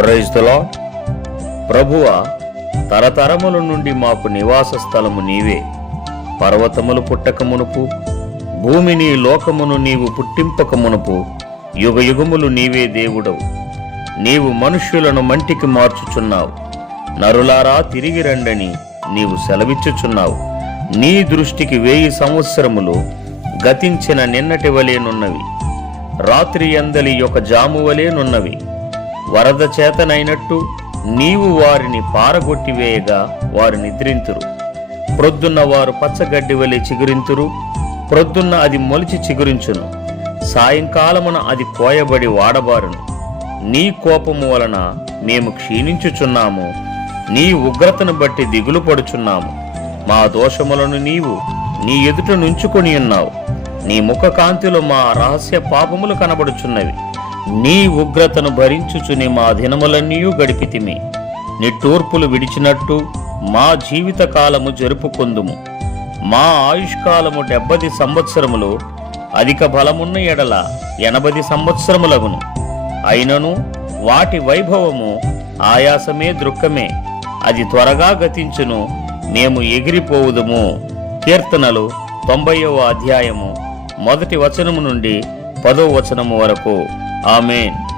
ప్రజలో ప్రభువ తరతరముల నుండి మాకు నివాస స్థలము నీవే పర్వతములు పుట్టకమునుపు భూమిని లోకమును నీవు పుట్టింపకమునుపు యుగయుగములు నీవే దేవుడవు నీవు మనుష్యులను మంటికి మార్చుచున్నావు నరులారా తిరిగి రండని నీవు సెలవిచ్చుచున్నావు నీ దృష్టికి వేయి సంవత్సరములు గతించిన నిన్నటి వలేనున్నవి రాత్రి అందలి యొక్క జాము నున్నవి వరద చేతనైనట్టు నీవు వారిని పారగొట్టివేయగా వారు నిద్రింతురు ప్రొద్దున్న వారు పచ్చగడ్డి వలె చిగురింతురు ప్రొద్దున్న అది మొలిచి చిగురించును సాయంకాలమున అది కోయబడి వాడబారును నీ కోపము వలన మేము క్షీణించుచున్నాము నీ ఉగ్రతను బట్టి దిగులు పడుచున్నాము మా దోషములను నీవు నీ ఎదుట నుంచుకొని ఉన్నావు నీ ముఖ కాంతిలో మా రహస్య పాపములు కనబడుచున్నవి నీ ఉగ్రతను భరించుచుని మా దినములన్నీ గడిపితిమి నిట్టూర్పులు విడిచినట్టు మా జీవితకాలము జరుపుకుందుము మా ఆయుష్కాలము డెబ్బది సంవత్సరములు అధిక బలమున్న ఎడల ఎనభది సంవత్సరములగును అయినను వాటి వైభవము ఆయాసమే దృక్కమే అది త్వరగా గతించును మేము ఎగిరిపోవుదుము కీర్తనలు తొంభైవ అధ్యాయము మొదటి వచనము నుండి పదో వచనము వరకు ஆமேன்